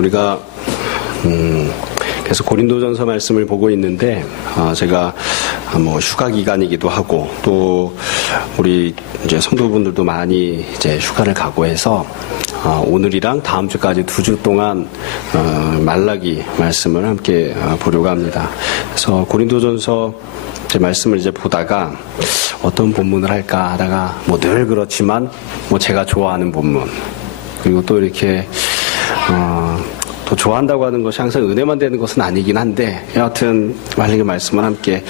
우리가 그래서 고린도전서 말씀을 보고 있는데 제가 휴가 기간이기도 하고 또 우리 이제 성도분들도 많이 이제 휴가를 가고 해서 오늘이랑 다음 주까지 2주 동안 말라기 말씀을 함께 보려고 합니다. 그래서 고린도전서 제 말씀을 이제 보다가 어떤 본문을 할까 하다가 늘 그렇지만 제가 좋아하는 본문 그리고 또 이렇게 또 좋아한다고 하는 것이 항상 은혜만 되는 것은 아니긴 한데 여하튼 말라기 말씀을 함께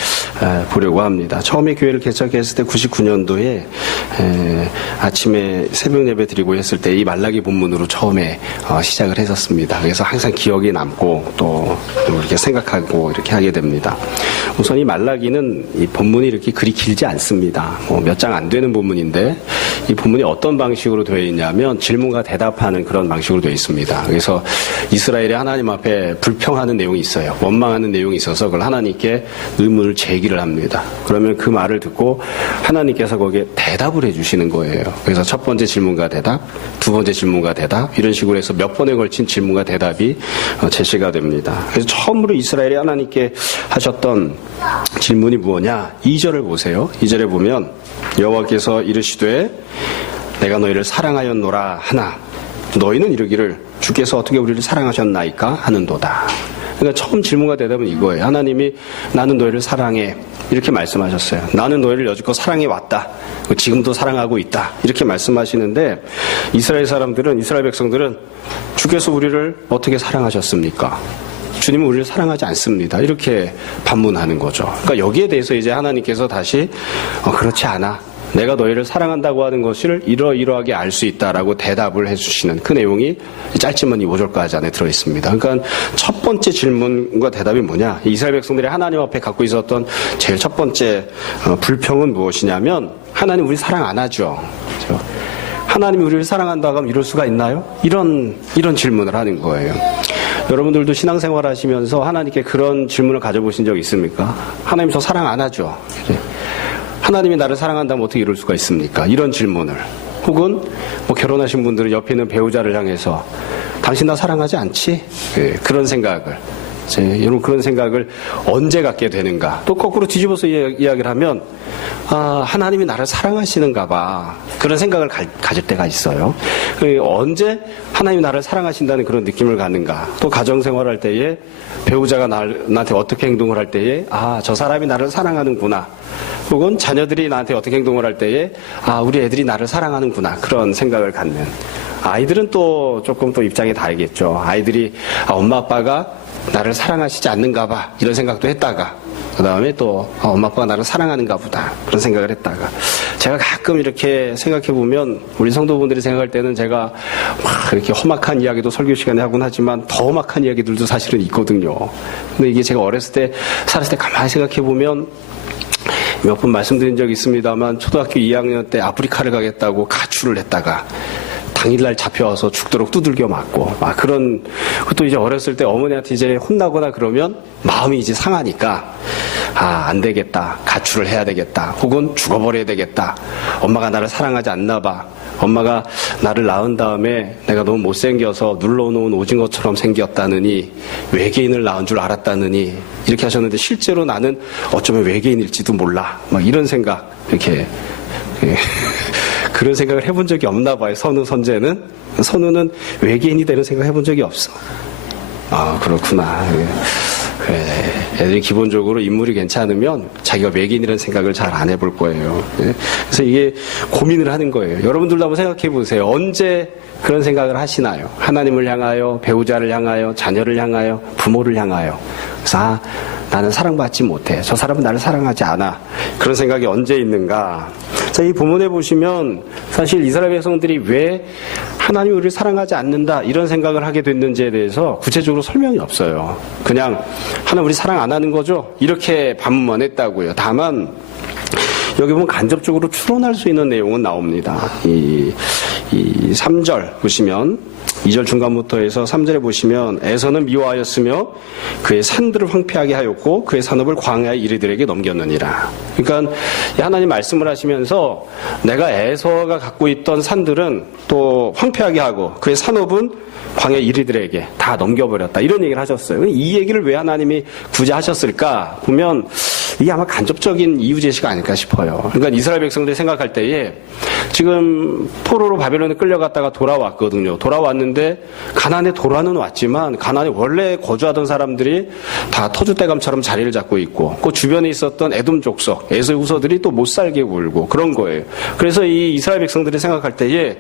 보려고 합니다. 처음에 교회를 개척했을 때 99년도에 아침에 새벽 예배 드리고 했을 때 이 말라기 본문으로 처음에 시작을 했었습니다. 그래서 항상 기억에 남고 또 이렇게 생각하고 이렇게 하게 됩니다. 우선 이 말라기는 이 본문이 이렇게 그리 길지 않습니다. 몇 장 안 되는 본문인데 이 본문이 어떤 방식으로 되어 있냐면 질문과 대답하는 그런 방식으로 되어 있습니다. 그래서 이스라엘이 하나님 앞에 불평하는 내용이 있어요. 원망하는 내용이 있어서 그걸 하나님께 의문을 제기를 합니다. 그러면 그 말을 듣고 하나님께서 거기에 대답을 해주시는 거예요. 그래서 첫 번째 질문과 대답, 두 번째 질문과 대답 이런 식으로 해서 몇 번에 걸친 질문과 대답이 제시가 됩니다. 그래서 처음으로 이스라엘이 하나님께 하셨던 질문이 무엇냐? 2절을 보세요. 2절에 보면 여호와께서 이르시되 내가 너희를 사랑하였노라 하나 너희는 이르기를 주께서 어떻게 우리를 사랑하셨나이까 하는도다. 그러니까 처음 질문과 대답은 이거예요. 하나님이 나는 너희를 사랑해 이렇게 말씀하셨어요. 나는 너희를 여지껏 사랑해 왔다. 지금도 사랑하고 있다. 이렇게 말씀하시는데 이스라엘 백성들은 주께서 우리를 어떻게 사랑하셨습니까? 주님은 우리를 사랑하지 않습니다. 이렇게 반문하는 거죠. 그러니까 여기에 대해서 이제 하나님께서 다시 그렇지 않아. 내가 너희를 사랑한다고 하는 것을 이러이러하게 알 수 있다라고 대답을 해주시는 그 내용이 짧지만 이 5절까지 안에 들어있습니다. 그러니까 첫 번째 질문과 대답이 뭐냐? 이스라엘 백성들이 하나님 앞에 갖고 있었던 제일 첫 번째 불평은 무엇이냐면 하나님 우리 사랑 안 하죠. 그렇죠? 하나님이 우리를 사랑한다고 하면 이럴 수가 있나요? 이런 질문을 하는 거예요. 여러분들도 신앙생활 하시면서 하나님께 그런 질문을 가져보신 적 있습니까? 하나님 저 사랑 안 하죠. 하나님이 나를 사랑한다면 어떻게 이럴 수가 있습니까? 이런 질문을. 혹은 결혼하신 분들은 옆에 있는 배우자를 향해서 당신 나 사랑하지 않지? 그런 생각을. 여러분 그런 생각을 언제 갖게 되는가? 또 거꾸로 뒤집어서 이야기를 하면 하나님이 나를 사랑하시는가 봐. 그런 생각을 가질 때가 있어요. 언제 하나님이 나를 사랑하신다는 그런 느낌을 갖는가? 또 가정생활할 때에 배우자가 나한테 어떻게 행동을 할 때에 저 사람이 나를 사랑하는구나. 혹은 자녀들이 나한테 어떻게 행동을 할 때에 우리 애들이 나를 사랑하는구나. 그런 생각을 갖는. 아이들은 또 조금 또 입장이 다르겠죠. 아이들이 엄마 아빠가 나를 사랑하시지 않는가 봐. 이런 생각도 했다가 그 다음에 또 엄마 아빠가 나를 사랑하는가 보다. 그런 생각을 했다가 제가 가끔 이렇게 생각해 보면 우리 성도분들이 생각할 때는 제가 막 이렇게 험악한 이야기도 설교 시간에 하곤 하지만 더 험악한 이야기들도 사실은 있거든요. 근데 이게 제가 어렸을 때 살았을 때 가만히 생각해 보면 몇 번 말씀드린 적이 있습니다만 초등학교 2학년 때 아프리카를 가겠다고 가출을 했다가 당일날 잡혀와서 죽도록 두들겨 맞고 그런 또 이제 어렸을 때 어머니한테 이제 혼나거나 그러면 마음이 이제 상하니까 안 되겠다. 가출을 해야 되겠다. 혹은 죽어버려야 되겠다. 엄마가 나를 사랑하지 않나 봐. 엄마가 나를 낳은 다음에 내가 너무 못생겨서 눌러놓은 오징어처럼 생겼다느니 외계인을 낳은 줄 알았다느니 이렇게 하셨는데 실제로 나는 어쩌면 외계인일지도 몰라. 이런 생각 이렇게 그런 생각을 해본 적이 없나 봐요. 선우는 외계인이 되는 생각 해본 적이 없어. 그렇구나. 그래. 애들이 기본적으로 인물이 괜찮으면 자기가 외계인이라는 생각을 잘 안 해볼 거예요. 그래서 이게 고민을 하는 거예요. 여러분들도 한번 생각해 보세요. 언제 그런 생각을 하시나요? 하나님을 향하여, 배우자를 향하여, 자녀를 향하여, 부모를 향하여. 그래서 나는 사랑받지 못해. 저 사람은 나를 사랑하지 않아. 그런 생각이 언제 있는가? 자, 이 본문에 보시면 사실 이스라엘 백성들이 왜 하나님이 우리를 사랑하지 않는다 이런 생각을 하게 됐는지에 대해서 구체적으로 설명이 없어요. 그냥 하나님 우리 사랑 안 하는 거죠? 이렇게 반문만 했다고요. 다만 여기 보면 간접적으로 추론할 수 있는 내용은 나옵니다. 이 3절 보시면 2절 중간부터 해서 3절에 보시면 에서는 미워하였으며 그의 산들을 황폐하게 하였고 그의 산업을 광야의 이리들에게 넘겼느니라. 그러니까 하나님 말씀을 하시면서 내가 에서가 갖고 있던 산들은 또 황폐하게 하고 그의 산업은 광야 이리들에게 다 넘겨버렸다. 이런 얘기를 하셨어요. 이 얘기를 왜 하나님이 굳이 하셨을까? 보면 이게 아마 간접적인 이유 제시가 아닐까 싶어요. 그러니까 이스라엘 백성들이 생각할 때에 지금 포로로 바벨론에 끌려갔다가 돌아왔거든요. 돌아왔는데 가나안에 돌아는 왔지만 가나안에 원래 거주하던 사람들이 다 터줏대감처럼 자리를 잡고 있고 그 주변에 있었던 에돔 족속, 에서의 후손들이 또 못 살게 굴고 그런 거예요. 그래서 이 이스라엘 백성들이 생각할 때에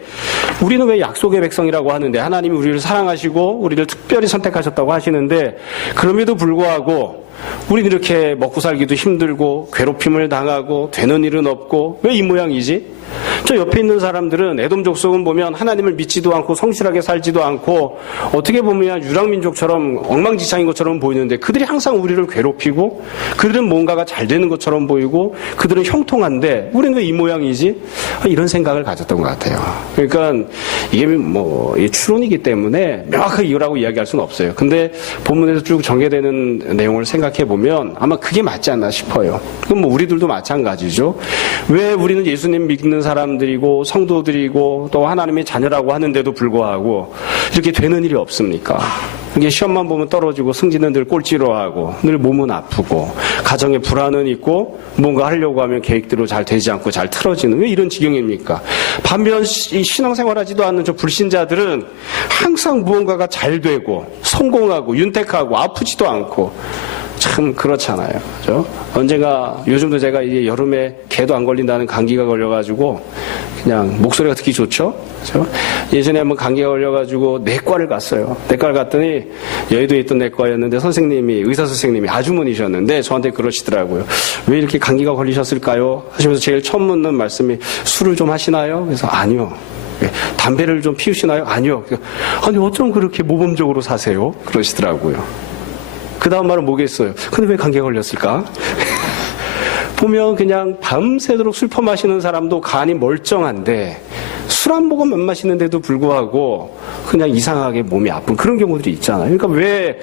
우리는 왜 약속의 백성이라고 하는데 하나님이 우리를 사랑하시고 우리를 특별히 선택하셨다고 하시는데 그럼에도 불구하고 우리는 이렇게 먹고 살기도 힘들고 괴롭힘을 당하고 되는 일은 없고 왜 이 모양이지? 저 옆에 있는 사람들은 에돔 족속은 보면 하나님을 믿지도 않고 성실하게 살지도 않고 어떻게 보면 유랑민족처럼 엉망진창인 것처럼 보이는데 그들이 항상 우리를 괴롭히고 그들은 뭔가가 잘 되는 것처럼 보이고 그들은 형통한데 우리는 왜 이 모양이지? 이런 생각을 가졌던 것 같아요. 그러니까 이게 뭐 추론이기 때문에 명확하게 이거라고 이야기할 수는 없어요. 근데 본문에서 쭉 전개되는 내용을 생각해 보면 아마 그게 맞지 않나 싶어요. 그럼 뭐 우리들도 마찬가지죠. 왜 우리는 예수님 믿는 사람들이고 성도들이고 또 하나님의 자녀라고 하는데도 불구하고 이렇게 되는 일이 없습니까? 이게 시험만 보면 떨어지고 승진은 늘 꼴찌로 하고 늘 몸은 아프고 가정에 불안은 있고 뭔가 하려고 하면 계획대로 잘 되지 않고 잘 틀어지는 왜 이런 지경입니까? 반면 이 신앙생활하지도 않는 저 불신자들은 항상 무언가가 잘 되고 성공하고 윤택하고 아프지도 않고 참 그렇잖아요. 그죠? 언젠가 요즘도 제가 이제 여름에 개도 안 걸린다는 감기가 걸려가지고 그냥 목소리가 듣기 좋죠. 그죠? 예전에 한번 감기가 걸려가지고 내과를 갔어요. 내과를 갔더니 여의도에 있던 내과였는데 의사 선생님이 아주머니셨는데 저한테 그러시더라고요. 왜 이렇게 감기가 걸리셨을까요? 하시면서 제일 처음 묻는 말씀이 술을 좀 하시나요? 그래서 아니요. 담배를 좀 피우시나요? 아니요. 아니 어쩜 그렇게 모범적으로 사세요? 그러시더라고요. 그 다음 말은 뭐겠어요? 근데 왜 감기가 걸렸을까? 보면 그냥 밤새도록 술 퍼마시는 사람도 간이 멀쩡한데 술 한 모금 안 마시는데도 불구하고 그냥 이상하게 몸이 아픈 그런 경우들이 있잖아요. 그러니까 왜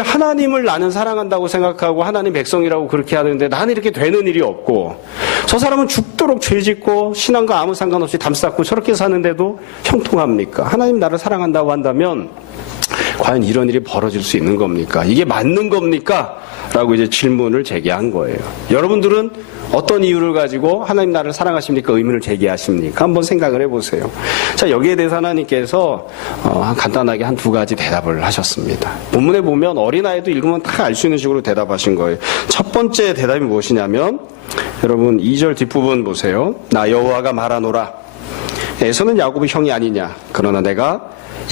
하나님을 나는 사랑한다고 생각하고 하나님 백성이라고 그렇게 하는데 나는 이렇게 되는 일이 없고 저 사람은 죽도록 죄 짓고 신앙과 아무 상관없이 담쌓고 저렇게 사는데도 형통합니까? 하나님 나를 사랑한다고 한다면 과연 이런 일이 벌어질 수 있는 겁니까? 이게 맞는 겁니까? 라고 이제 질문을 제기한 거예요. 여러분들은 어떤 이유를 가지고 하나님 나를 사랑하십니까? 의문을 제기하십니까? 한번 생각을 해보세요. 자, 여기에 대해서 하나님께서 간단하게 한 두 가지 대답을 하셨습니다. 본문에 보면 어린아이도 읽으면 다 알 수 있는 식으로 대답하신 거예요. 첫 번째 대답이 무엇이냐면 여러분 2절 뒷부분 보세요. 나 여호와가 말하노라. 에서는 야곱의 형이 아니냐. 그러나 내가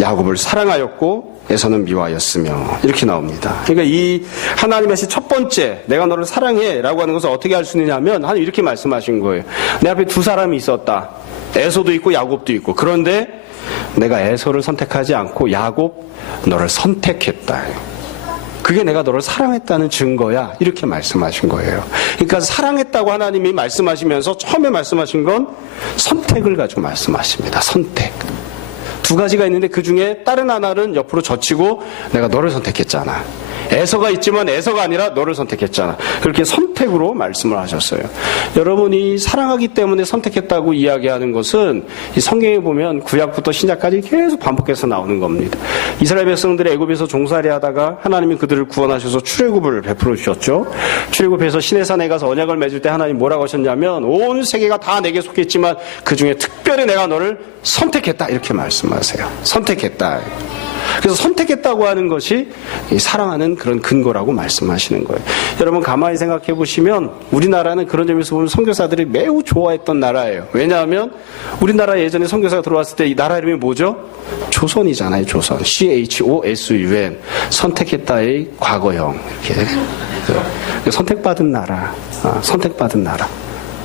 야곱을 사랑하였고 에서는 미워하였으며 이렇게 나옵니다. 그러니까 이 하나님의 첫 번째 내가 너를 사랑해 라고 하는 것을 어떻게 알 수 있느냐면 하나님 이렇게 말씀하신 거예요. 내 앞에 두 사람이 있었다. 에서도 있고 야곱도 있고 그런데 내가 에서를 선택하지 않고 야곱 너를 선택했다. 그게 내가 너를 사랑했다는 증거야. 이렇게 말씀하신 거예요. 그러니까 사랑했다고 하나님이 말씀하시면서 처음에 말씀하신 건 선택을 가지고 말씀하십니다. 선택. 두 가지가 있는데 그 중에 다른 하나는 옆으로 젖히고 내가 너를 선택했잖아. 에서가 있지만 에서가 아니라 너를 선택했잖아. 그렇게 선택으로 말씀을 하셨어요. 여러분이 사랑하기 때문에 선택했다고 이야기하는 것은 이 성경에 보면 구약부터 신약까지 계속 반복해서 나오는 겁니다. 이스라엘 백성들이 애굽에서 종살이 하다가 하나님이 그들을 구원하셔서 출애굽을 베풀어 주셨죠. 출애굽해서 시내산에 가서 언약을 맺을 때 하나님 뭐라고 하셨냐면 온 세계가 다 내게 속했지만 그중에 특별히 내가 너를 선택했다 이렇게 말씀하세요. 선택했다. 그래서 선택했다고 하는 것이 사랑하는 그런 근거라고 말씀하시는 거예요. 여러분 가만히 생각해 보시면 우리나라는 그런 점에서 보면 선교사들이 매우 좋아했던 나라예요. 왜냐하면 우리나라 예전에 선교사가 들어왔을 때 이 나라 이름이 뭐죠? 조선이잖아요. 조선. CHOSUN. 선택했다의 과거형. 이렇게 선택받은 나라. 선택받은 나라.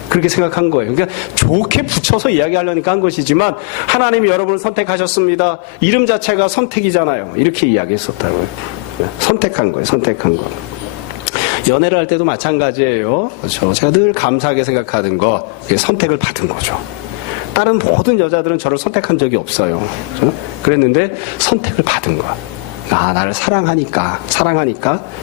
그렇게 생각한 거예요. 그러니까 좋게 붙여서 이야기하려니까 한 것이지만 하나님이 여러분을 선택하셨습니다. 이름 자체가 선택이잖아요. 이렇게 이야기했었다고요. 선택한 거예요. 선택한 거. 연애를 할 때도 마찬가지예요. 그렇죠? 제가 늘 감사하게 생각하는 거 선택을 받은 거죠. 다른 모든 여자들은 저를 선택한 적이 없어요. 그랬는데 선택을 받은 거야. 나를 사랑하니까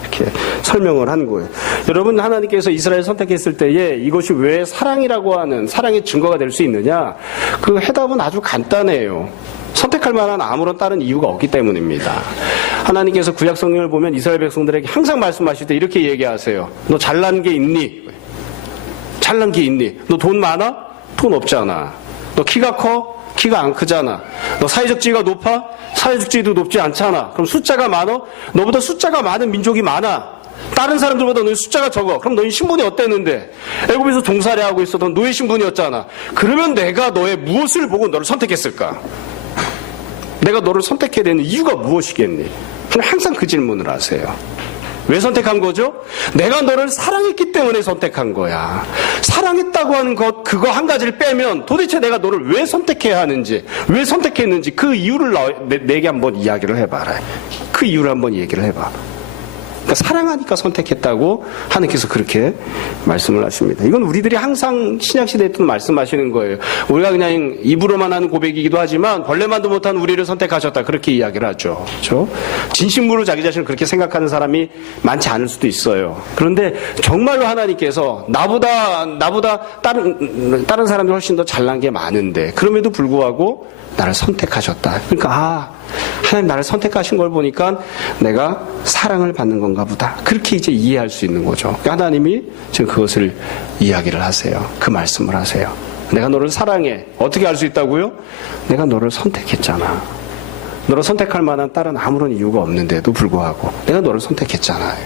이렇게 설명을 한 거예요. 여러분, 하나님께서 이스라엘 선택했을 때에 이것이 왜 사랑이라고 하는 사랑의 증거가 될 수 있느냐? 그 해답은 아주 간단해요. 선택할 만한 아무런 다른 이유가 없기 때문입니다. 하나님께서 구약 성경을 보면 이스라엘 백성들에게 항상 말씀하실 때 이렇게 얘기하세요. 너 잘난 게 있니? 잘난 게 있니? 너 돈 많아? 돈 없잖아. 너 키가 커? 키가 안 크잖아. 너 사회적 지위가 높아? 사회적 지위도 높지 않잖아. 그럼 숫자가 많어? 너보다 숫자가 많은 민족이 많아. 다른 사람들보다 너희 숫자가 적어. 그럼 너희 신분이 어땠는데? 애굽에서 종살이 하고 있었던 노예 신분이었잖아. 그러면 내가 너의 무엇을 보고 너를 선택했을까? 내가 너를 선택해야 되는 이유가 무엇이겠니? 항상 그 질문을 하세요. 왜 선택한 거죠? 내가 너를 사랑했기 때문에 선택한 거야. 사랑했다고 하는 것, 그거 한 가지를 빼면 도대체 내가 너를 왜 선택해야 하는지, 왜 선택했는지 그 이유를 내게 한번 이야기를 해봐라. 그 이유를 한번 얘기를 해봐. 그러니까 사랑하니까 선택했다고 하나님께서 그렇게 말씀을 하십니다. 이건 우리들이 항상 신약시대에 또 말씀하시는 거예요. 우리가 그냥 입으로만 하는 고백이기도 하지만 벌레만도 못한 우리를 선택하셨다. 그렇게 이야기를 하죠. 그렇죠? 진심으로 자기 자신을 그렇게 생각하는 사람이 많지 않을 수도 있어요. 그런데 정말로 하나님께서 나보다 다른 사람들 훨씬 더 잘난 게 많은데 그럼에도 불구하고 나를 선택하셨다. 그러니까 하나님 나를 선택하신 걸 보니까 내가 사랑을 받는 건가 보다. 그렇게 이제 이해할 수 있는 거죠. 그러니까 하나님이 지금 그것을 이야기를 하세요. 그 말씀을 하세요. 내가 너를 사랑해. 어떻게 알 수 있다고요? 내가 너를 선택했잖아. 너를 선택할 만한 다른 아무런 이유가 없는데도 불구하고 내가 너를 선택했잖아요.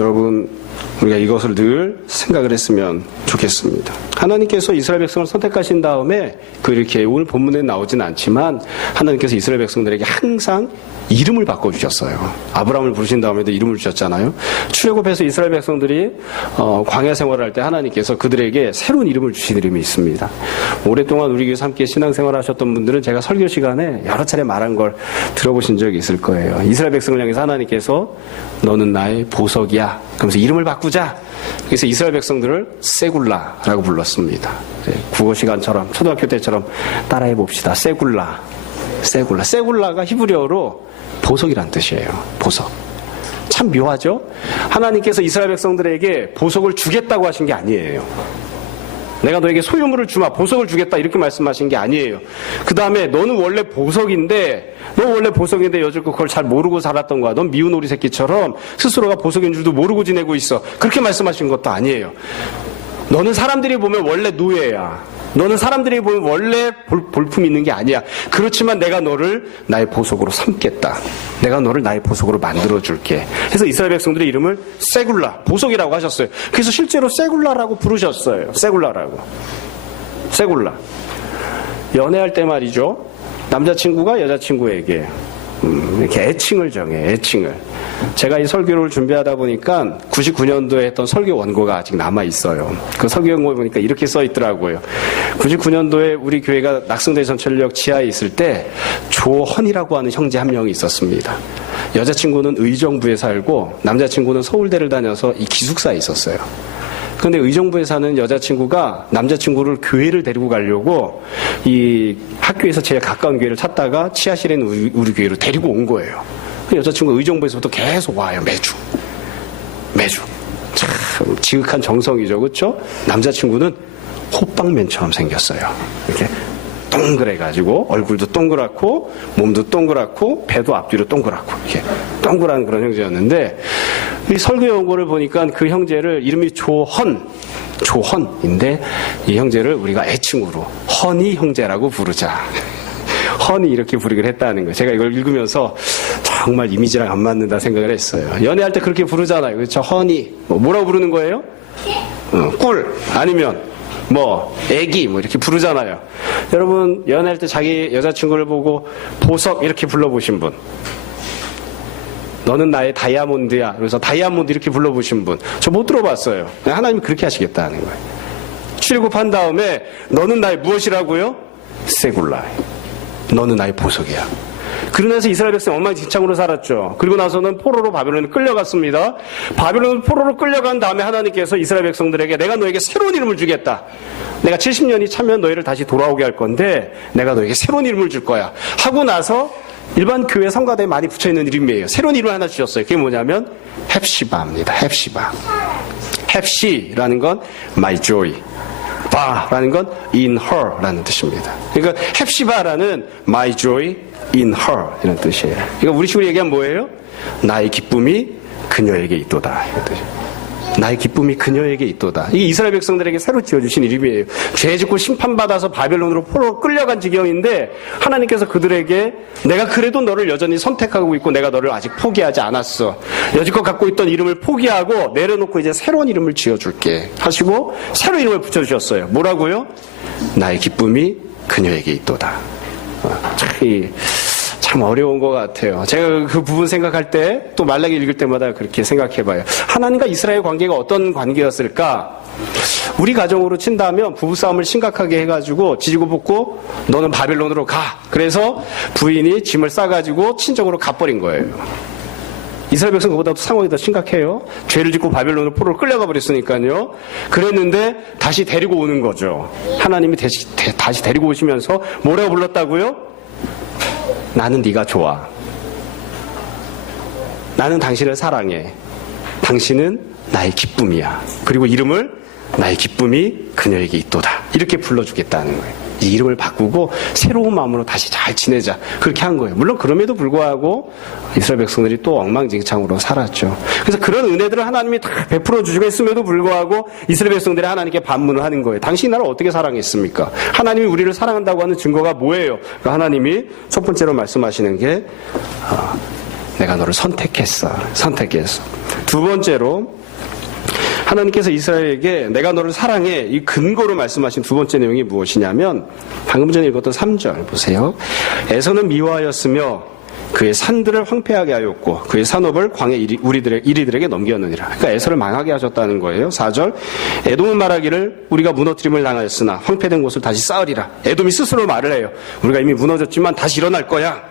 여러분, 우리가 이것을 늘 생각을 했으면 좋겠습니다. 하나님께서 이스라엘 백성을 선택하신 다음에 이렇게 오늘 본문에 나오진 않지만 하나님께서 이스라엘 백성들에게 항상 이름을 바꿔주셨어요. 아브라함을 부르신 다음에도 이름을 주셨잖아요. 출애굽해서 이스라엘 백성들이 광야 생활을 할 때 하나님께서 그들에게 새로운 이름을 주신 이름이 있습니다. 오랫동안 우리 교회에서 함께 신앙생활을 하셨던 분들은 제가 설교 시간에 여러 차례 말한 걸 들어보신 적이 있을 거예요. 이스라엘 백성을 향해서 하나님께서 너는 나의 보석이야. 그러면서 이름을 바꾸자. 그래서 이스라엘 백성들을 세굴라라고 불렀습니다. 국어 시간처럼 초등학교 때처럼 따라해 봅시다. 세굴라가 히브리어로 보석이란 뜻이에요. 보석. 참 묘하죠? 하나님께서 이스라엘 백성들에게 보석을 주겠다고 하신 게 아니에요. 내가 너에게 소유물을 주마, 보석을 주겠다 이렇게 말씀하신 게 아니에요. 그 다음에 너는 원래 보석인데 여지껏 그걸 잘 모르고 살았던 거야. 넌 미운 오리 새끼처럼 스스로가 보석인 줄도 모르고 지내고 있어. 그렇게 말씀하신 것도 아니에요. 너는 사람들이 보면 원래 노예야. 너는 사람들이 보면 원래 볼품 있는 게 아니야. 그렇지만 내가 너를 나의 보석으로 삼겠다. 내가 너를 나의 보석으로 만들어줄게. 그래서 이스라엘 백성들의 이름을 세굴라, 보석이라고 하셨어요. 그래서 실제로 세굴라라고 부르셨어요. 세굴라. 연애할 때 말이죠. 남자친구가 여자친구에게 이렇게 애칭을 정해. 제가 이 설교를 준비하다 보니까 99년도에 했던 설교 원고가 아직 남아있어요. 그 설교 원고에 보니까 이렇게 써있더라고요. 99년도에 우리 교회가 낙성대 전철역 지하에 있을 때 조헌이라고 하는 형제 한 명이 있었습니다. 여자친구는 의정부에 살고 남자친구는 서울대를 다녀서 이 기숙사에 있었어요. 그런데 의정부에 사는 여자친구가 남자친구를 교회를 데리고 가려고 이 학교에서 제일 가까운 교회를 찾다가 지하실에 있는 우리 교회로 데리고 온 거예요. 여자친구가 의정부에서부터 계속 와요. 매주. 참 지극한 정성이죠. 그렇죠? 남자친구는 호빵맨처럼 생겼어요. 이렇게 동그래가지고 얼굴도 동그랗고 몸도 동그랗고 배도 앞뒤로 동그랗고 이렇게 동그란 그런 형제였는데 이 설교 연구를 보니까 그 형제를 이름이 조헌인데 이 형제를 우리가 애칭으로 헌이 형제라고 부르자. 헌이 이렇게 부르기로 했다는 거예요. 제가 이걸 읽으면서 정말 이미지랑 안 맞는다 생각을 했어요. 연애할 때 그렇게 부르잖아요. 그렇죠? 헌이 뭐라고 부르는 거예요? 꿀 아니면 애기 이렇게 부르잖아요. 여러분 연애할 때 자기 여자친구를 보고 보석 이렇게 불러보신 분, 너는 나의 다이아몬드야. 그래서 다이아몬드 이렇게 불러보신 분, 저 못 들어봤어요. 하나님이 그렇게 하시겠다는 거예요. 출애굽한 다음에 너는 나의 무엇이라고요? 세굴라. 너는 나의 보석이야. 그러면서 이스라엘 백성 엉망진창으로 살았죠. 그리고 나서는 포로로 바벨론에 끌려갔습니다. 바벨론 포로로 끌려간 다음에 하나님께서 이스라엘 백성들에게 내가 너에게 새로운 이름을 주겠다. 내가 70년이 차면 너희를 다시 돌아오게 할 건데 내가 너에게 새로운 이름을 줄 거야 하고 나서 일반 교회 성가대에 많이 붙여있는 이름이에요. 새로운 이름을 하나 주셨어요. 그게 뭐냐면 헵시바입니다. 헵시바. 헵시라는 건 my joy, 바라는 건 in her라는 뜻입니다. 그러니까 헵시바라는 my joy in her 이런 뜻이에요. 그러니까 우리 식으로 얘기하면 뭐예요? 나의 기쁨이 그녀에게 있도다. 이런 뜻이에요. 나의 기쁨이 그녀에게 있도다. 이게 이스라엘 백성들에게 새로 지어주신 이름이에요. 죄 짓고 심판받아서 바벨론으로 포로 끌려간 지경인데 하나님께서 그들에게 내가 그래도 너를 여전히 선택하고 있고 내가 너를 아직 포기하지 않았어. 여지껏 갖고 있던 이름을 포기하고 내려놓고 이제 새로운 이름을 지어줄게 하시고 새로운 이름을 붙여주셨어요. 뭐라고요? 나의 기쁨이 그녀에게 있도다. 참 어려운 것 같아요. 제가 그 부분 생각할 때 또 말라기 읽을 때마다 그렇게 생각해봐요. 하나님과 이스라엘 관계가 어떤 관계였을까? 우리 가정으로 친다면 부부싸움을 심각하게 해가지고 지지고 볶고 너는 바벨론으로 가. 그래서 부인이 짐을 싸가지고 친정으로 가버린 거예요. 이스라엘 백성 그보다도 상황이 더 심각해요. 죄를 짓고 바벨론으로 포로로 끌려가 버렸으니까요. 그랬는데 다시 데리고 오는 거죠. 하나님이 다시 데리고 오시면서 뭐라고 불렀다고요? 나는 네가 좋아. 나는 당신을 사랑해. 당신은 나의 기쁨이야. 그리고 이름을 나의 기쁨이 그녀에게 있도다. 이렇게 불러주겠다는 거예요. 이 이름을 바꾸고 새로운 마음으로 다시 잘 지내자. 그렇게 한 거예요. 물론 그럼에도 불구하고 이스라엘 백성들이 또 엉망진창으로 살았죠. 그래서 그런 은혜들을 하나님이 다 베풀어 주시고 했음에도 불구하고 이스라엘 백성들이 하나님께 반문을 하는 거예요. 당신이 나를 어떻게 사랑했습니까? 하나님이 우리를 사랑한다고 하는 증거가 뭐예요? 그러니까 하나님이 첫 번째로 말씀하시는 게 내가 너를 선택했어. 두 번째로 하나님께서 이스라엘에게 내가 너를 사랑해 이 근거로 말씀하신 두 번째 내용이 무엇이냐면 방금 전에 읽었던 3절 보세요. 에서는 미워하였으며 그의 산들을 황폐하게 하였고 그의 산업을 광야 이리들에게 넘겼느니라. 그러니까 에서를 망하게 하셨다는 거예요. 4절 에돔은 말하기를 우리가 무너뜨림을 당하였으나 황폐된 곳을 다시 쌓으리라. 에돔이 스스로 말을 해요. 우리가 이미 무너졌지만 다시 일어날 거야.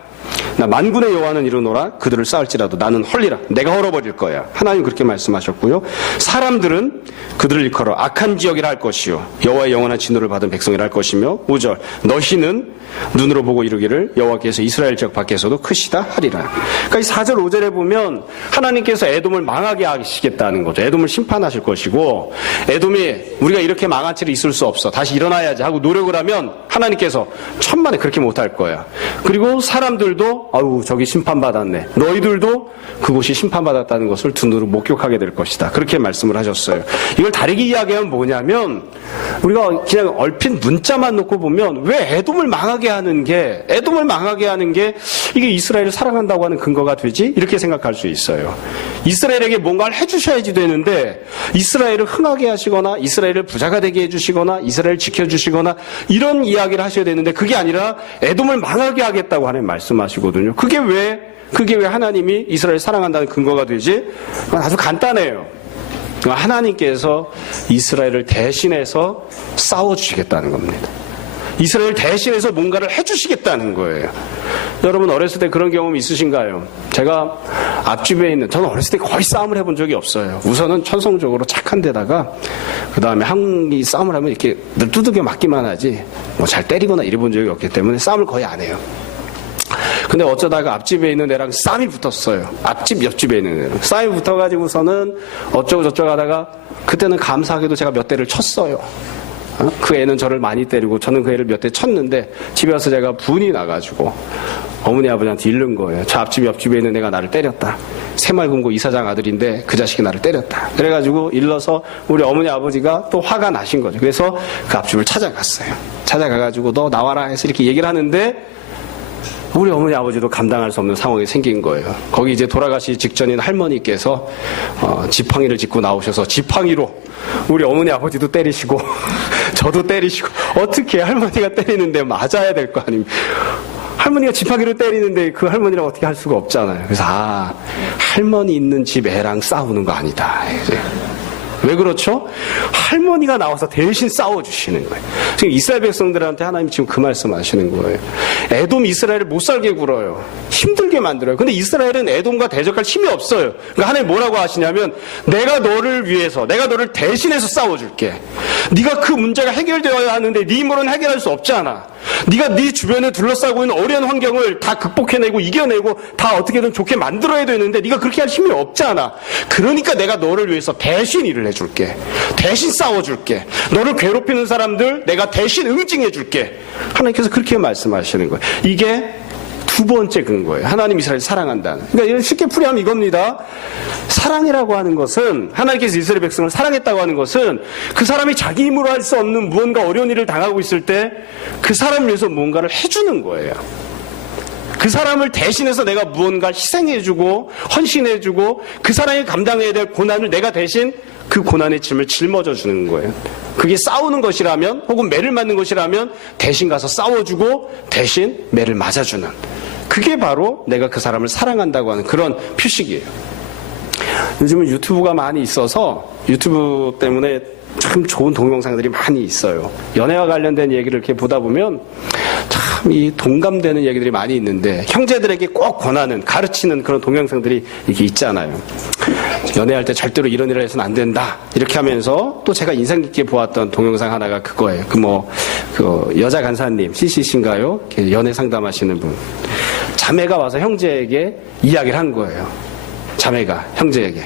나 만군의 여호와는 이르노라. 그들을 쌓을지라도 나는 헐리라. 내가 헐어버릴 거야. 하나님 그렇게 말씀하셨고요. 사람들은 그들을 일컬어 악한 지역이라 할 것이요 여호와의 영원한 진노를 받은 백성이라 할 것이며 5절 너희는 눈으로 보고 이르기를 여호와께서 이스라엘 지역 밖에서도 크시다 하리라. 그러니까 이 4절 5절에 보면 하나님께서 에돔을 망하게 하시겠다는 거죠. 에돔을 심판하실 것이고 에돔이 우리가 이렇게 망한 채로 있을 수 없어. 다시 일어나야지 하고 노력을 하면 하나님께서 천만에 그렇게 못할 거야. 그리고 사람들도 아유 저기 심판받았네. 너희들도 그곳이 심판받았다는 것을 두 눈으로 목격하게 될 것이다. 그렇게 말씀을 하셨어요. 이걸 다르게 이야기하면 뭐냐면 우리가 그냥 얼핏 문자만 놓고 보면 왜 에돔을 망하게 하는 게 이게 이스라엘을 사랑한다고 하는 근거가 되지? 이렇게 생각할 수 있어요. 이스라엘에게 뭔가를 해주셔야지 되는데 이스라엘을 흥하게 하시거나 이스라엘을 부자가 되게 해주시거나 이스라엘을 지켜주시거나 이런 이야기를 하셔야 되는데 그게 아니라 에돔을 망하게 하겠다고 하는 말씀하시거든요. 그게 왜 하나님이 이스라엘을 사랑한다는 근거가 되지? 아주 간단해요. 하나님께서 이스라엘을 대신해서 싸워주시겠다는 겁니다. 이스라엘 대신해서 뭔가를 해주시겠다는 거예요. 여러분 어렸을 때 그런 경험 있으신가요? 제가 앞집에 있는 저는 어렸을 때 거의 싸움을 해본 적이 없어요. 우선은 천성적으로 착한 데다가 그 다음에 한이 싸움을 하면 이렇게 늘 두들겨 맞기만 하지 뭐 잘 때리거나 이래본 적이 없기 때문에 싸움을 거의 안 해요. 근데 어쩌다가 앞집에 있는 애랑 싸움이 붙었어요. 앞집 옆집에 있는 애랑 싸움이 붙어가지고서는 어쩌고 저쩌고 하다가 그때는 감사하게도 제가 몇 대를 쳤어요. 그 애는 저를 많이 때리고 저는 그 애를 몇 대 쳤는데 집에 와서 제가 분이 나가지고 어머니 아버지한테 잃는 거예요. 저 앞집 옆집에 있는 애가 나를 때렸다. 새말금고 이사장 아들인데 그 자식이 나를 때렸다. 그래가지고 일러서 우리 어머니 아버지가 또 화가 나신 거죠. 그래서 그 앞집을 찾아갔어요. 찾아가가지고 너 나와라 해서 이렇게 얘기를 하는데 우리 어머니 아버지도 감당할 수 없는 상황이 생긴 거예요. 거기 이제 돌아가시 직전인 할머니께서 지팡이를 짚고 나오셔서 지팡이로 우리 어머니 아버지도 때리시고 저도 때리시고 어떻게 할머니가 때리는데 맞아야 될 거 아닙니까? 할머니가 지팡이로 때리는데 그 할머니랑 어떻게 할 수가 없잖아요. 그래서 할머니 있는 집 애랑 싸우는 거 아니다. 이제 왜 그렇죠? 할머니가 나와서 대신 싸워주시는 거예요. 지금 이스라엘 백성들한테 하나님 지금 그 말씀 하시는 거예요. 에돔 이스라엘을 못 살게 굴어요. 힘들게 만들어요. 근데 이스라엘은 에돔과 대적할 힘이 없어요. 그러니까 하나님 뭐라고 하시냐면 내가 너를 위해서, 내가 너를 대신해서 싸워줄게. 네가 그 문제가 해결되어야 하는데 네 힘으로는 해결할 수 없잖아. 네가 네 주변에 둘러싸고 있는 어려운 환경을 다 극복해내고 이겨내고 다 어떻게든 좋게 만들어야 되는데 네가 그렇게 할 힘이 없잖아. 그러니까 내가 너를 위해서 대신 일을 해줄게. 대신 싸워줄게. 너를 괴롭히는 사람들 내가 대신 응징해줄게. 하나님께서 그렇게 말씀하시는 거예요. 이게 두 번째 근거예요. 하나님 이스라엘을 사랑한다는. 그러니까 이런 쉽게 풀이하면 이겁니다. 사랑이라고 하는 것은, 하나님께서 이스라엘 백성을 사랑했다고 하는 것은 그 사람이 자기 힘으로 할 수 없는 무언가 어려운 일을 당하고 있을 때 그 사람을 위해서 무언가를 해주는 거예요. 그 사람을 대신해서 내가 무언가 희생해주고 헌신해주고 그 사람이 감당해야 될 고난을 내가 대신 그 고난의 짐을 짊어져 주는 거예요. 그게 싸우는 것이라면 혹은 매를 맞는 것이라면 대신 가서 싸워주고 대신 매를 맞아주는, 그게 바로 내가 그 사람을 사랑한다고 하는 그런 표식이에요. 요즘은 유튜브가 많이 있어서 유튜브 때문에 참 좋은 동영상들이 많이 있어요. 연애와 관련된 얘기를 이렇게 보다 보면 참 이 동감되는 얘기들이 많이 있는데 형제들에게 꼭 권하는, 가르치는 그런 동영상들이 이렇게 있잖아요. 연애할 때 절대로 이런 일을 해서는 안 된다. 이렇게 하면서 또 제가 인상 깊게 보았던 동영상 하나가 그거예요. 그 여자 간사님, CCC인가요? 연애 상담하시는 분. 자매가 와서 형제에게 이야기를 한 거예요. 자매가 형제에게.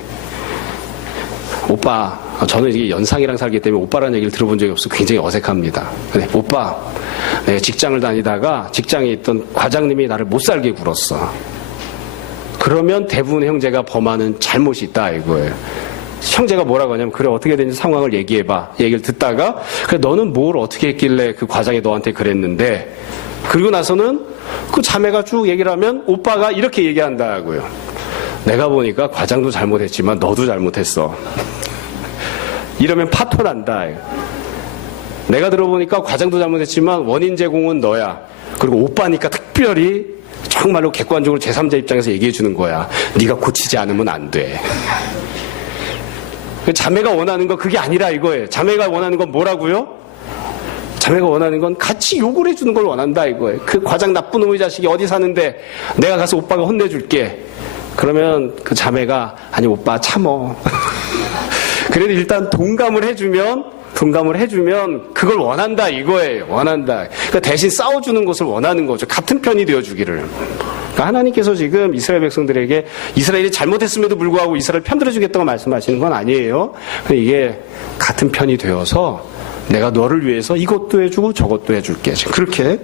오빠, 저는 이게 연상이랑 살기 때문에 오빠라는 얘기를 들어본 적이 없어 굉장히 어색합니다. 네, 오빠, 내가 직장을 다니다가 직장에 있던 과장님이 나를 못 살게 굴었어. 그러면 대부분의 형제가 범하는 잘못이 있다 이거예요. 형제가 뭐라고 하냐면, 그래 어떻게 되는지 상황을 얘기해봐. 얘기를 듣다가 그래 너는 뭘 어떻게 했길래 그 과장이 너한테 그랬는데, 그리고 나서는 그 자매가 쭉 얘기를 하면 오빠가 이렇게 얘기한다고요. 내가 보니까 과장도 잘못했지만 너도 잘못했어. 이러면 파토 난다. 내가 들어보니까 과장도 잘못했지만 원인 제공은 너야. 그리고 오빠니까 특별히 정말로 객관적으로 제3자 입장에서 얘기해 주는 거야. 네가 고치지 않으면 안 돼. 자매가 원하는 건 그게 아니라 이거예요. 자매가 원하는 건 뭐라고요? 자매가 원하는 건 같이 욕을 해주는 걸 원한다 이거예요. 그 과장 나쁜 놈의 자식이 어디 사는데 내가 가서 오빠가 혼내줄게. 그러면 그 자매가 아니 오빠 참어. 그래도 일단 동감을 해주면 그걸 원한다 이거예요. 원한다. 그러니까 대신 싸워주는 것을 원하는 거죠. 같은 편이 되어주기를. 그러니까 하나님께서 지금 이스라엘 백성들에게 이스라엘이 잘못했음에도 불구하고 이스라엘 편들어주겠다고 말씀하시는 건 아니에요. 이게 같은 편이 되어서 내가 너를 위해서 이것도 해주고 저것도 해줄게. 그렇게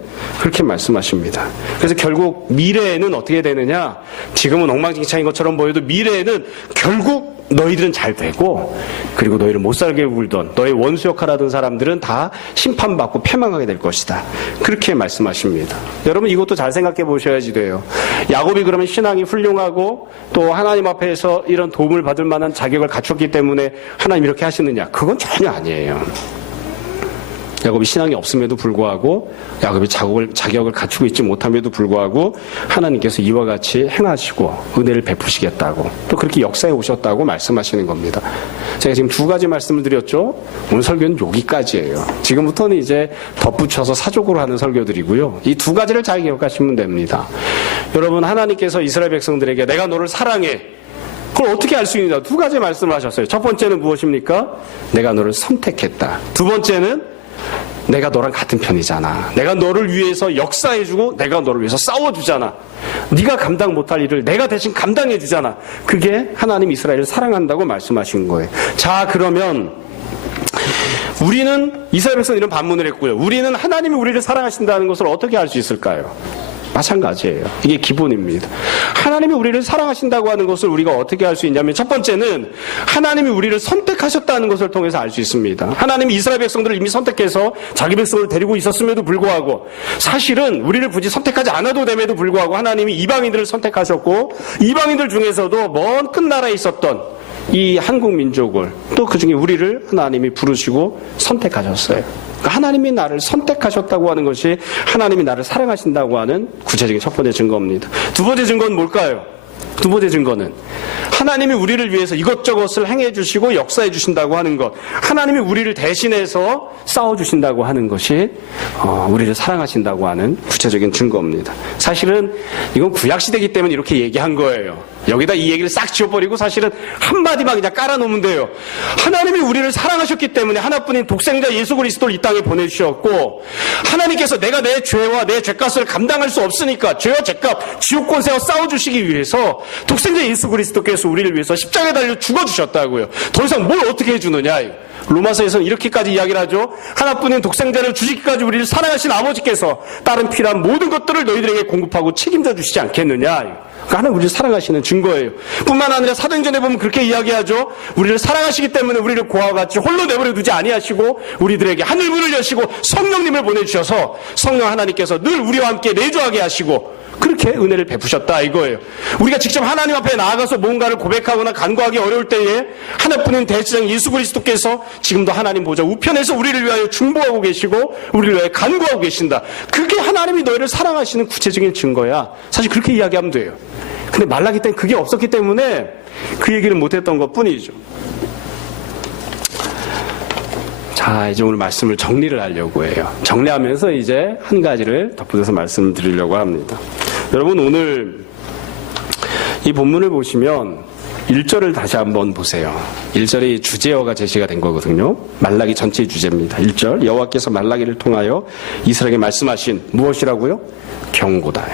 말씀하십니다. 그래서 결국 미래에는 어떻게 되느냐? 지금은 엉망진창인 것처럼 보여도 미래에는 결국 너희들은 잘 되고, 그리고 너희를 못 살게 굴던 너의 원수 역할하던 사람들은 다 심판받고 패망하게 될 것이다. 그렇게 말씀하십니다. 여러분 이것도 잘 생각해 보셔야지 돼요. 야곱이 그러면 신앙이 훌륭하고 또 하나님 앞에서 이런 도움을 받을 만한 자격을 갖췄기 때문에 하나님 이렇게 하시느냐? 그건 전혀 아니에요. 야곱이 신앙이 없음에도 불구하고, 야곱이 자격을 갖추고 있지 못함에도 불구하고 하나님께서 이와 같이 행하시고 은혜를 베푸시겠다고, 또 그렇게 역사에 오셨다고 말씀하시는 겁니다. 제가 지금 두 가지 말씀을 드렸죠. 오늘 설교는 여기까지예요. 지금부터는 이제 덧붙여서 사족으로 하는 설교들이고요. 이 두 가지를 잘 기억하시면 됩니다. 여러분, 하나님께서 이스라엘 백성들에게 내가 너를 사랑해, 그걸 어떻게 알 수 있느냐? 두 가지 말씀을 하셨어요. 첫 번째는 무엇입니까? 내가 너를 선택했다. 두 번째는 내가 너랑 같은 편이잖아. 내가 너를 위해서 역사해주고 내가 너를 위해서 싸워주잖아. 네가 감당 못할 일을 내가 대신 감당해주잖아. 그게 하나님 이스라엘을 사랑한다고 말씀하신 거예요. 자, 그러면 우리는, 이스라엘 백성은 이런 반문을 했고요. 우리는 하나님이 우리를 사랑하신다는 것을 어떻게 알 수 있을까요? 마찬가지예요. 이게 기본입니다. 하나님이 우리를 사랑하신다고 하는 것을 우리가 어떻게 알 수 있냐면, 첫 번째는 하나님이 우리를 선택하셨다는 것을 통해서 알 수 있습니다. 하나님이 이스라엘 백성들을 이미 선택해서 자기 백성을 데리고 있었음에도 불구하고, 사실은 우리를 굳이 선택하지 않아도 됨에도 불구하고 하나님이 이방인들을 선택하셨고, 이방인들 중에서도 먼 끝나라에 있었던 이 한국 민족을, 또 그중에 우리를 하나님이 부르시고 선택하셨어요. 하나님이 나를 선택하셨다고 하는 것이 하나님이 나를 사랑하신다고 하는 구체적인 첫 번째 증거입니다. 두 번째 증거는 뭘까요? 두 번째 증거는 하나님이 우리를 위해서 이것저것을 행해 주시고 역사해 주신다고 하는 것, 하나님이 우리를 대신해서 싸워 주신다고 하는 것이 우리를 사랑하신다고 하는 구체적인 증거입니다. 사실은 이건 구약시대이기 때문에 이렇게 얘기한 거예요. 여기다 이 얘기를 싹 지워버리고 사실은 한마디만 그냥 깔아놓으면 돼요. 하나님이 우리를 사랑하셨기 때문에 하나뿐인 독생자 예수 그리스도를 이 땅에 보내주셨고, 하나님께서 내가 내 죄와 내 죄값을 감당할 수 없으니까 죄와 죄값, 지옥 권세와 싸워주시기 위해서 독생자 예수 그리스도께서 우리를 위해서 십자가에 달려 죽어주셨다고요. 더 이상 뭘 어떻게 해주느냐. 로마서에서는 이렇게까지 이야기를 하죠. 하나뿐인 독생자를 주시기까지 우리를 사랑하신 아버지께서 다른 필요한 모든 것들을 너희들에게 공급하고 책임져 주시지 않겠느냐. 그러니까 하나님 우리를 사랑하시는 증거예요. 뿐만 아니라 사도행전에 보면 그렇게 이야기하죠. 우리를 사랑하시기 때문에 우리를 고아와 같이 홀로 내버려 두지 아니하시고 우리들에게 하늘문을 여시고 성령님을 보내주셔서 성령 하나님께서 늘 우리와 함께 내주하게 하시고 그렇게 은혜를 베푸셨다 이거예요. 우리가 직접 하나님 앞에 나아가서 뭔가를 고백하거나 간구하기 어려울 때에 하나뿐인 대제사장 예수 그리스도께서 지금도 하나님 보좌 우편에서 우리를 위하여 중보하고 계시고 우리를 위하여 간구하고 계신다. 그게 하나님이 너희를 사랑하시는 구체적인 증거야. 사실 그렇게 이야기하면 돼요. 근데 말라기 때는 그게 없었기 때문에 그 얘기를 못했던 것 뿐이죠. 자, 이제 오늘 말씀을 정리를 하려고 해요. 정리하면서 이제 한 가지를 덧붙여서 말씀드리려고 합니다. 여러분, 오늘 이 본문을 보시면 1절을 다시 한번 보세요. 1절이 주제어가 제시가 된 거거든요. 말라기 전체의 주제입니다. 1절, 여호와께서 말라기를 통하여 이스라엘에게 말씀하신 무엇이라고요? 경고다.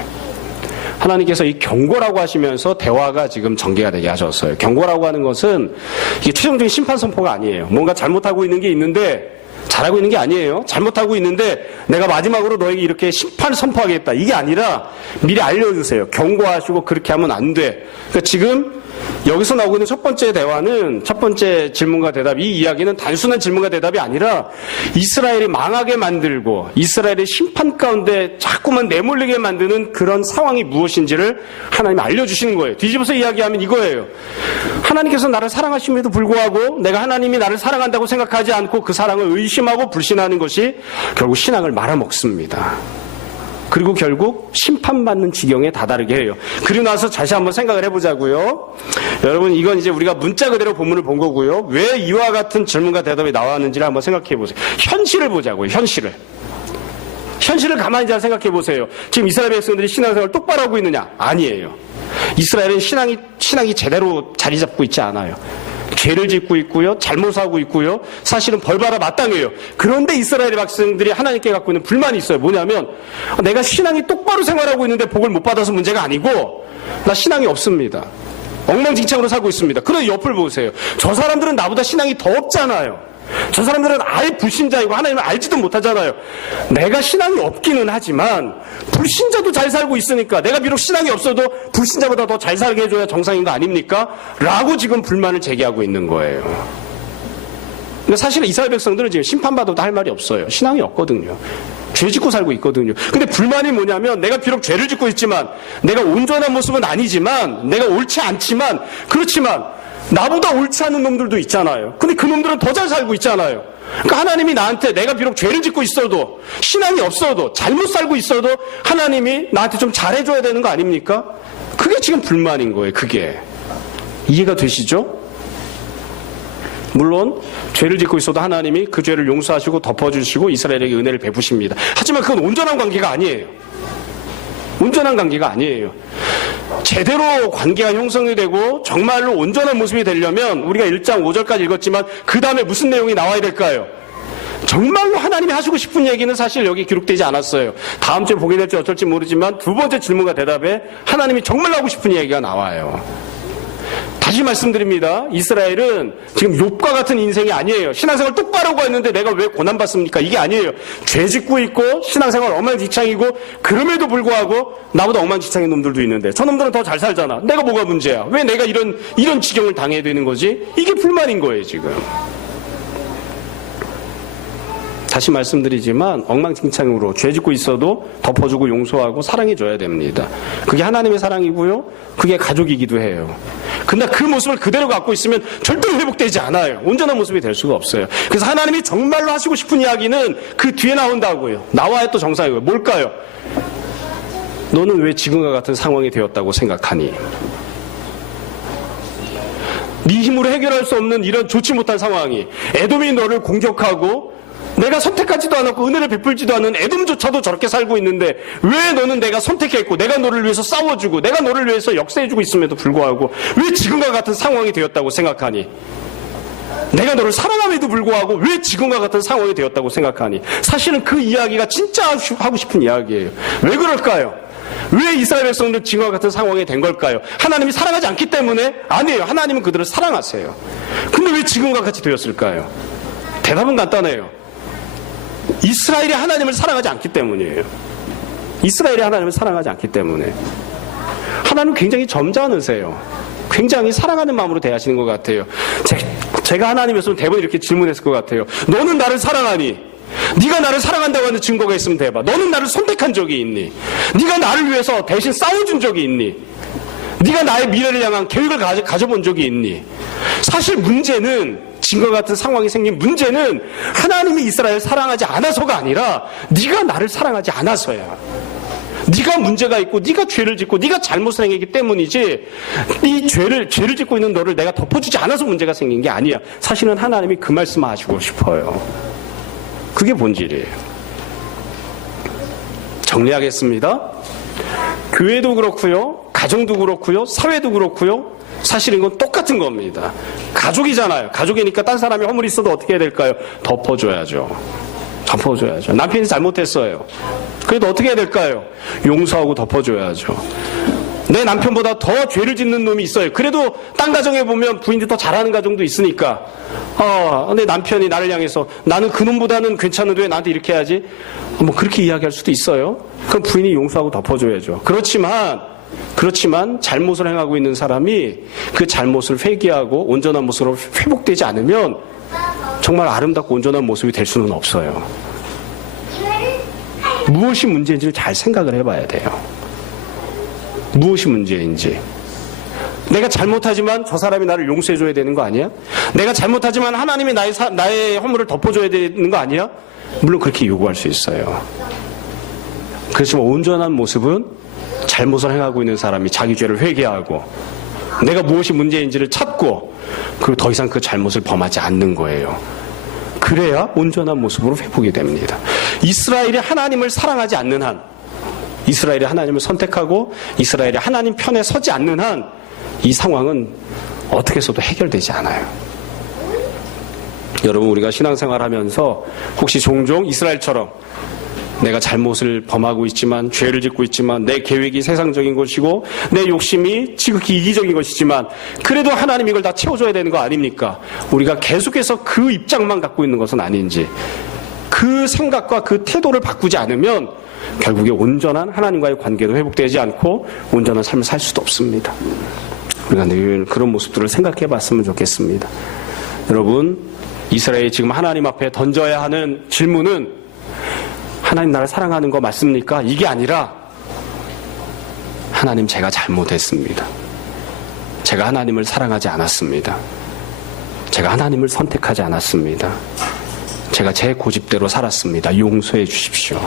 하나님께서 이 경고라고 하시면서 대화가 지금 전개가 되게 하셨어요. 경고라고 하는 것은 이게 최종적인 심판 선포가 아니에요. 뭔가 잘못하고 있는 게 있는데 잘하고 있는 게 아니에요. 잘못하고 있는데 내가 마지막으로 너에게 이렇게 심판을 선포하겠다. 이게 아니라 미리 알려주세요. 경고하시고 그렇게 하면 안 돼. 그러니까 지금 여기서 나오고 있는 첫 번째 대화는 첫 번째 질문과 대답, 이 이야기는 단순한 질문과 대답이 아니라 이스라엘이 망하게 만들고 이스라엘의 심판 가운데 자꾸만 내몰리게 만드는 그런 상황이 무엇인지를 하나님이 알려주시는 거예요. 뒤집어서 이야기하면 이거예요. 하나님께서 나를 사랑하심에도 불구하고 내가 하나님이 나를 사랑한다고 생각하지 않고 그 사랑을 의심하고 불신하는 것이 결국 신앙을 말아먹습니다. 그리고 결국 심판받는 지경에 다다르게 해요. 그리고 나서 다시 한번 생각을 해보자고요. 여러분, 이건 이제 우리가 문자 그대로 본문을 본 거고요. 왜 이와 같은 질문과 대답이 나왔는지를 한번 생각해 보세요. 현실을 보자고요. 현실을 가만히 잘 생각해 보세요. 지금 이스라엘 백성들이 신앙생활을 똑바로 하고 있느냐? 아니에요. 이스라엘은 신앙이 제대로 자리 잡고 있지 않아요. 죄를 짓고 있고요. 잘못하고 있고요. 사실은 벌받아 마땅해요. 그런데 이스라엘의 백성들이 하나님께 갖고 있는 불만이 있어요. 뭐냐면 내가 신앙이 똑바로 생활하고 있는데 복을 못 받아서 문제가 아니고 나 신앙이 없습니다. 엉망진창으로 살고 있습니다. 그런데 옆을 보세요. 저 사람들은 나보다 신앙이 더 없잖아요. 저 사람들은 아예 불신자이고 하나님을 알지도 못하잖아요. 내가 신앙이 없기는 하지만 불신자도 잘 살고 있으니까 내가 비록 신앙이 없어도 불신자보다 더 잘 살게 해줘야 정상인 거 아닙니까? 라고 지금 불만을 제기하고 있는 거예요. 근데 사실 이스라엘 백성들은 지금 심판받아도 할 말이 없어요. 신앙이 없거든요. 죄 짓고 살고 있거든요. 근데 불만이 뭐냐면 내가 비록 죄를 짓고 있지만 내가 온전한 모습은 아니지만 내가 옳지 않지만 그렇지만 나보다 옳지 않은 놈들도 있잖아요. 근데 그 놈들은 더 잘 살고 있잖아요. 그러니까 하나님이 나한테 내가 비록 죄를 짓고 있어도 신앙이 없어도 잘못 살고 있어도 하나님이 나한테 좀 잘해줘야 되는 거 아닙니까? 그게 지금 불만인 거예요. 그게 이해가 되시죠? 물론 죄를 짓고 있어도 하나님이 그 죄를 용서하시고 덮어주시고 이스라엘에게 은혜를 베푸십니다. 하지만 그건 온전한 관계가 아니에요. 온전한 관계가 아니에요. 제대로 관계가 형성이 되고 정말로 온전한 모습이 되려면 우리가 1장 5절까지 읽었지만 그 다음에 무슨 내용이 나와야 될까요? 정말로 하나님이 하시고 싶은 얘기는 사실 여기 기록되지 않았어요. 다음 주에 보게 될지 어쩔지 모르지만 두 번째 질문과 대답에 하나님이 정말로 하고 싶은 얘기가 나와요. 다시 말씀드립니다. 이스라엘은 지금 욥과 같은 인생이 아니에요. 신앙생활 똑바로 하고 있는데 내가 왜 고난받습니까? 이게 아니에요. 죄 짓고 있고 신앙생활 엉망진창이고 그럼에도 불구하고 나보다 엉망진창인 놈들도 있는데 저 놈들은 더 잘 살잖아. 내가 뭐가 문제야? 왜 내가 이런 지경을 당해야 되는 거지? 이게 불만인 거예요, 지금. 다시 말씀드리지만 엉망진창으로 죄 짓고 있어도 덮어주고 용서하고 사랑해줘야 됩니다. 그게 하나님의 사랑이고요. 그게 가족이기도 해요. 근데 그 모습을 그대로 갖고 있으면 절대로 회복되지 않아요. 온전한 모습이 될 수가 없어요. 그래서 하나님이 정말로 하시고 싶은 이야기는 그 뒤에 나온다고요. 나와야 또 정상이고요. 뭘까요? 너는 왜 지금과 같은 상황이 되었다고 생각하니? 네 힘으로 해결할 수 없는 이런 좋지 못한 상황이, 에돔이 너를 공격하고 내가 선택하지도 않았고 은혜를 베풀지도 않은 에돔조차도 저렇게 살고 있는데 왜 너는 내가 선택했고 내가 너를 위해서 싸워주고 내가 너를 위해서 역사해주고 있음에도 불구하고 왜 지금과 같은 상황이 되었다고 생각하니? 내가 너를 사랑함에도 불구하고 왜 지금과 같은 상황이 되었다고 생각하니? 사실은 그 이야기가 진짜 하고 싶은 이야기예요. 왜 그럴까요? 왜 이스라엘 백성들 지금과 같은 상황이 된 걸까요? 하나님이 사랑하지 않기 때문에? 아니에요. 하나님은 그들을 사랑하세요. 근데 왜 지금과 같이 되었을까요? 대답은 간단해요. 이스라엘이 하나님을 사랑하지 않기 때문이에요. 이스라엘이 하나님을 사랑하지 않기 때문에. 하나님은 굉장히 점잖으세요. 굉장히 사랑하는 마음으로 대하시는 것 같아요. 제가 하나님이었으면 대부분 이렇게 질문했을 것 같아요. 너는 나를 사랑하니? 네가 나를 사랑한다고 하는 증거가 있으면 대봐. 너는 나를 선택한 적이 있니? 네가 나를 위해서 대신 싸워준 적이 있니? 네가 나의 미래를 향한 계획을 가져본 적이 있니? 사실 문제는, 지금과 같은 상황이 생긴 문제는 하나님이 이스라엘을 사랑하지 않아서가 아니라 네가 나를 사랑하지 않아서야. 네가 문제가 있고 네가 죄를 짓고 네가 잘못을 행했기 때문이지, 이 죄를 짓고 있는 너를 내가 덮어주지 않아서 문제가 생긴 게 아니야. 사실은 하나님이 그 말씀을 하시고 싶어요. 그게 본질이에요. 정리하겠습니다. 교회도 그렇고요, 가정도 그렇고요, 사회도 그렇고요, 사실 이건 똑같은 겁니다. 가족이잖아요. 가족이니까 딴 사람이 허물이 있어도 어떻게 해야 될까요? 덮어줘야죠. 덮어줘야죠. 남편이 잘못했어요. 그래도 어떻게 해야 될까요? 용서하고 덮어줘야죠. 내 남편보다 더 죄를 짓는 놈이 있어요. 그래도 딴 가정에 보면 부인들이 더 잘하는 가정도 있으니까, 내 남편이 나를 향해서 나는 그놈보다는 괜찮은데 왜 나한테 이렇게 해야지? 뭐 그렇게 이야기할 수도 있어요. 그럼 부인이 용서하고 덮어줘야죠. 그렇지만 잘못을 행하고 있는 사람이 그 잘못을 회개하고 온전한 모습으로 회복되지 않으면 정말 아름답고 온전한 모습이 될 수는 없어요. 무엇이 문제인지를 잘 생각을 해봐야 돼요. 무엇이 문제인지. 내가 잘못하지만 저 사람이 나를 용서해줘야 되는 거 아니야? 내가 잘못하지만 하나님이 나의 허물을 덮어줘야 되는 거 아니야? 물론 그렇게 요구할 수 있어요. 그렇지만 온전한 모습은 잘못을 행하고 있는 사람이 자기 죄를 회개하고 내가 무엇이 문제인지를 찾고 그리고 더 이상 그 잘못을 범하지 않는 거예요. 그래야 온전한 모습으로 회복이 됩니다. 이스라엘이 하나님을 사랑하지 않는 한, 이스라엘이 하나님을 선택하고 이스라엘이 하나님 편에 서지 않는 한 이 상황은 어떻게 해서도 해결되지 않아요. 여러분, 우리가 신앙생활하면서 혹시 종종 이스라엘처럼 내가 잘못을 범하고 있지만, 죄를 짓고 있지만, 내 계획이 세상적인 것이고 내 욕심이 지극히 이기적인 것이지만 그래도 하나님 이걸 다 채워줘야 되는 거 아닙니까? 우리가 계속해서 그 입장만 갖고 있는 것은 아닌지, 그 생각과 그 태도를 바꾸지 않으면 결국에 온전한 하나님과의 관계도 회복되지 않고 온전한 삶을 살 수도 없습니다. 우리가 늘 그런 모습들을 생각해 봤으면 좋겠습니다. 여러분, 이스라엘이 지금 하나님 앞에 던져야 하는 질문은 하나님 나를 사랑하는 거 맞습니까? 이게 아니라 하나님, 제가 잘못했습니다. 제가 하나님을 사랑하지 않았습니다. 제가 하나님을 선택하지 않았습니다. 제가 제 고집대로 살았습니다. 용서해 주십시오.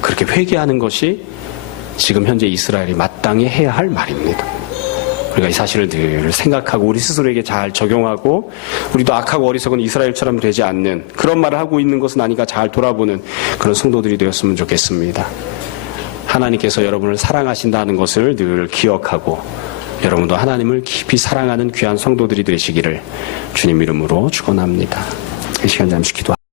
그렇게 회개하는 것이 지금 현재 이스라엘이 마땅히 해야 할 말입니다. 우리가 이 사실을 늘 생각하고 우리 스스로에게 잘 적용하고 우리도 악하고 어리석은 이스라엘처럼 되지 않는 그런 말을 하고 있는 것은 아닌가 잘 돌아보는 그런 성도들이 되었으면 좋겠습니다. 하나님께서 여러분을 사랑하신다는 것을 늘 기억하고 여러분도 하나님을 깊이 사랑하는 귀한 성도들이 되시기를 주님 이름으로 축원합니다. 이 시간 잠시 기도합니다.